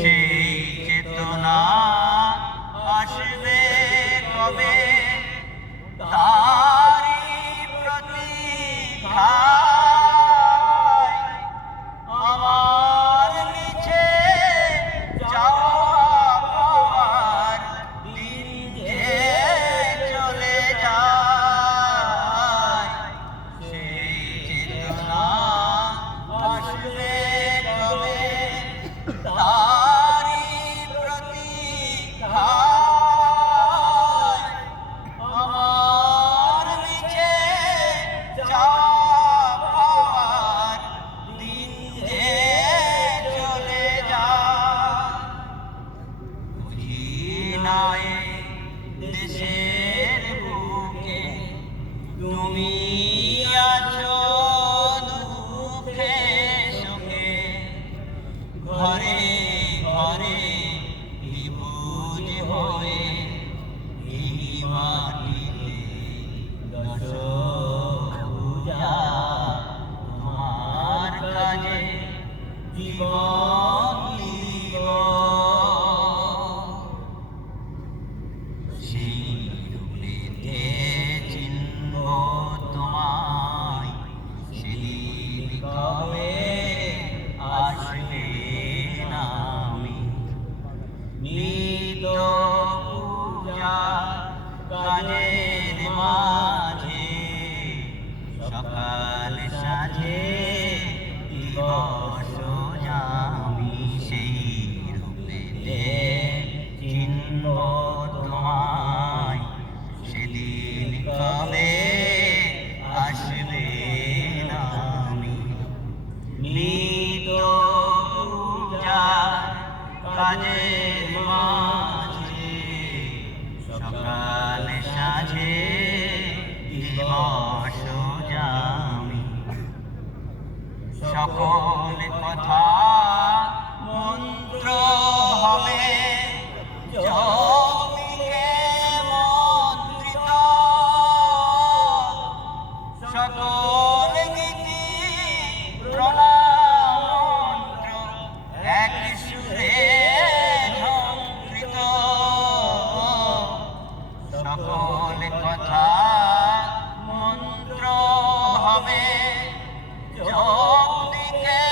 সেই চেতনা আসবে কবে, তারি প্রতীক্ষায় আমার নিচে যাওয়ার দিন যে চলে যায়। সেই চেতনা আসবে কবে, তারি প্রতীক্ষায় আমার নিচে যাওয়ার দিন যে চলে যায়। বুঝি নাই দেশের বুকে তুমি আছো দুঃখে সুখে, ঘরে ঘরে বিভুজ হয়ে এই মাটিতে দশভুজা তোমার কাজে জীবন দিব। সেই রূপেতে চিনব তোমায়, সেদিন কবে আসবে নামি। নিত্য পূজা কাজের মাঝে সকাল সাঁঝে দিবস আমি সেই রূপেতে চিনব তোমায়, সেদিন কবে আসবে নামি। নিত্য পূজা কাজের মাঝে সকাল সাঁঝে দিবস আমি। সকল কথা মন্ত্র হবে জমিকে মন্ত্রিত, সকল গীতি প্রণাম মন্ত্র এক সুরে ঝঙ্কৃত। সকল কথা মন্ত্র হবে জগদিকে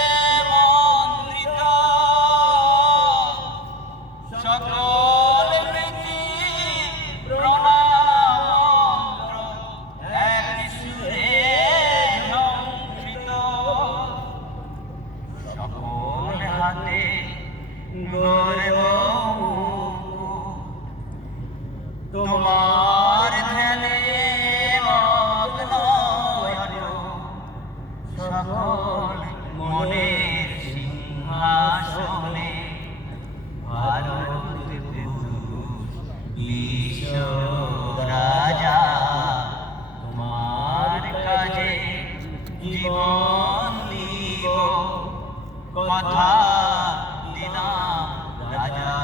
মন্ত্রিত, সকল রীতি প্রণাম মন্ত্র এক সুরে ঝঙ্কৃত। সকল হাতে গর্ব তোমার ধ্যানে মগ্ন, সকল মনের সিংহাসনে ভারত পুরুষ বিশ্ব রাজা তোমার কাজে জীবন দিব। কথা দিলাম রাজা